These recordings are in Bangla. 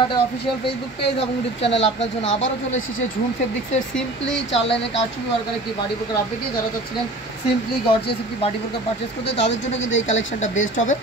হাটের অফিসিয়াল ফেসবুক পেজ এবং ইউটিউব চ্যানেল আপনার জন্য আবারও চলে এসেছে ঝুম ফেব্রিক্সের সিম্পলি 4 লাইনের কারচুপি ওয়ার্কের একটি বাডি বোরকার আপডেট নিয়ে। যারা চাচ্ছিলেন সিম্পলি গর্জিয়াস একটি বাডি বোরকা পারচেস করতে তাদের জন্য কিন্তু এই কালেকশনটা বেস্ট হবে।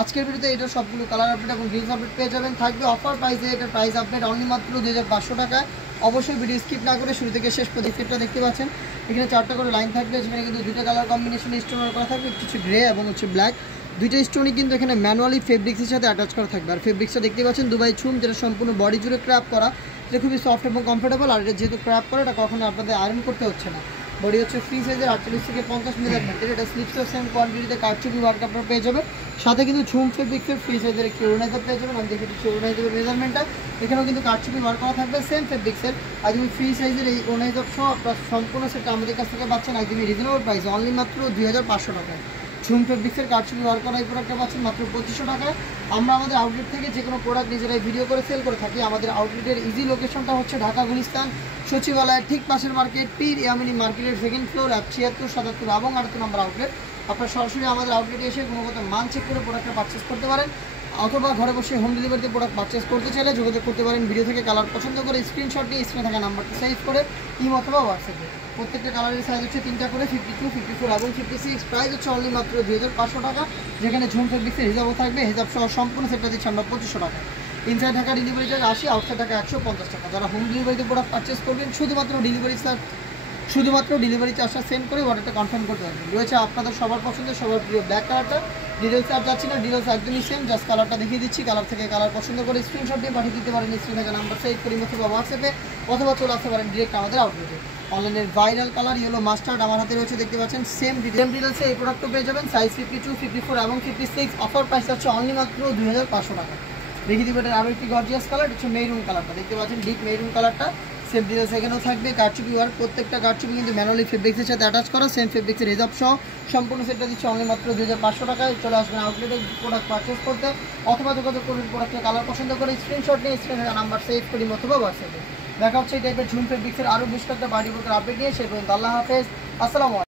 আজকের ভিডিওতে এটা সবগুলো কালার আপডেট এবং ডিজাইন আপডেট পেয়ে যাবেন। থাকবে অফার প্রাইসে, এটার প্রাইস আপডেট অনলি মাত্র 2500 টাকায়। অবশ্যই ভিডিও স্কিপ না করে শুরু থেকে শেষ পর্যন্ত স্কিপটা দেখতে পাচ্ছেন। এখানে 4টা করে লাইন থাকবে, যেখানে কিন্তু 2টা কালার কম্বিনেশন স্টোন করা থাকবে, কিছু গ্রে এবং ব্ল্যাক। 2টা স্টোনই কিন্তু এখানে ম্যানুয়ালি ফেব্রিক্সের সাথে অ্যাটাচ করা থাকবে। আর ফেব্রিক্সটা দেখতে পাচ্ছেন দুবাই ছুম, যেটা সম্পূর্ণ বডি জুড়ে ক্র্যাপ করা, এটা খুবই সফট এবং কমফোর্টেবল। আর এটা যেহেতু ক্র্যাপ করা, এটা কখনো আপনাদের আয়রন করতে হচ্ছে না। বডি হচ্ছে ফ্রি সাইজের 48 থেকে 50 মেজারমেন্টের। এটা স্লিপসও সেম কোয়ান্টিটিতে কারচুপি ওয়ার্ক আপনারা পেয়ে যাবেন। সাথে কিন্তু ঝুম ফেব্রিক্সের ফ্রি সাইজের একটি ওড়নাইজার পেয়ে যাবেন। আমি দেখে দিচ্ছি ওড়নাইজারের মেজারমেন্টটা, এখানেও কিন্তু কারচুপি ওয়ার্ক করা থাকবে সেম ফেব্রিক্সের। একদমই ফ্রি সাইজের এই ওড়নাইজার সহ আপনার সম্পূর্ণ সেটটা আমাদের কাছ থেকে পাচ্ছেন একদমই রিজনেবল প্রাইস, অনলি মাত্র 2500 টাকায়। ঝুম ফেব্রিক্সের কারচুপি ওয়ার্ক করা এই প্রোডাক্টটা পাচ্ছেন মাত্র 2500 টাকায়। আমরা আমাদের আউটলেট থেকে যে কোনো প্রোডাক্ট নিজেরাই ভিডিও করে সেল করে থাকি। আমাদের আউটলেটের ইজি লোকেশনটা হচ্ছে ঢাকা গুলিস্তান সচিবালয়ের ঠিক পাশের মার্কেট, পীর ইয়ামিনী মার্কেটের সেকেন্ড ফ্লোর, 76, 77 এবং 78 নম্বর আউটলেট। আপনারা সরাসরি আমাদের আউটলেটে এসে গুণগত মান চেক করে প্রোডাক্টটা পারচেস করতে পারেন, অথবা ঘরে বসে হোম ডেলিভারিতে প্রোডাক্ট পারচেস করতে চাইলে যোগাযোগ করতে পারেন। ভিডিও থেকে কালার পছন্দ করে স্ক্রিনশট নিয়ে স্ক্রিনে থাকা নাম্বারটি সেভ করে ইমো অথবা হোয়াটসঅ্যাপে। প্রত্যেকটা কালারের সাইজ হচ্ছে 3টা করে, 52, 54 এবং 56। প্রাইস হচ্ছে অনলি মাত্র 2500 টাকা, যেখানে ঝুম ফেব্রিক্সের হিজাবও থাকবে। হিজাব সহ সম্পূর্ণ সেটটা দিচ্ছি আমরা 2500 টাকা। Inside Dhaka delivery charge 80, outside Dhaka 150 টাকা। যারা হোম ডেলিভারিতে প্রোডাক্ট পারচেস করবেন শুধুমাত্র ডেলিভারি চার্জটা সেন্ড করে অর্ডারটা কনফার্ম করতে পারবেন। রয়েছে আপনাদের সবার পছন্দের সবার প্রিয় ব্ল্যাক কালারটা। ডিটেলস আর যাচ্ছি না, ডিটেলস একদমই সেম, জাস্ট কালারটা দেখিয়ে দিচ্ছি। কালার থেকে কালার পছন্দ করে স্ক্রিনশট দিয়ে পাঠিয়ে দিতে পারেন স্ক্রিন থেকে নাম্বার সেভ করে অথবা হোয়াটসঅ্যাপে, অথবা চলে আসতে পারেন ডিরেক্ট আমাদের আউটলেটে। অনলাইনের ভাইরাল কালার ইয়েলো মাস্টার্ড আমার হাতে রয়েছে, দেখতে পাচ্ছেন সেম ডিটেলসে এই প্রোডাক্টও পেয়ে যাবেন। সাইজ 52, 54 এবং 56। অফার প্রাইস হচ্ছে অনলি মাত্র 2500 টাকা। দেখিয়ে দিব এটার আরও একটি গর্জিয়াস কালার, হচ্ছে মেরুন কালারটা, দেখতে পাচ্ছেন ডিপ মেরুন কালারটা। সেম ডিটেলস এখানেও থাকবে কারচুপি ওয়ার্ক, প্রত্যেকটা কারচুপি কিন্তু ম্যানুয়ালি ফেব্রিক্সের সাথে অ্যাটাচ করা। সেম ফেব্রিক্সের হিজাব সহ সম্পূর্ণ সেটটা দিচ্ছে অনলি মাত্র 2500 টাকায়। চলে আসবেন আউটলেটে প্রোডাক্ট পারচেস করতে, অথবা যোগাযোগ করবেন প্রোডাক্টের কালার পছন্দ করে স্ক্রিনশট নিয়ে স্ক্রিনে নাম্বার সেভ করি অথবা হোয়াটসঅ্যাপে। দেখা হচ্ছে এই টাইপের ঝুম ফেব্রিক্সের আরও বেশ কয়েকটা বাডি বোরকার আপডেট নিয়ে। সে পর্যন্ত আল্লাহ হাফেজ, আসসালামু আলাইকুম।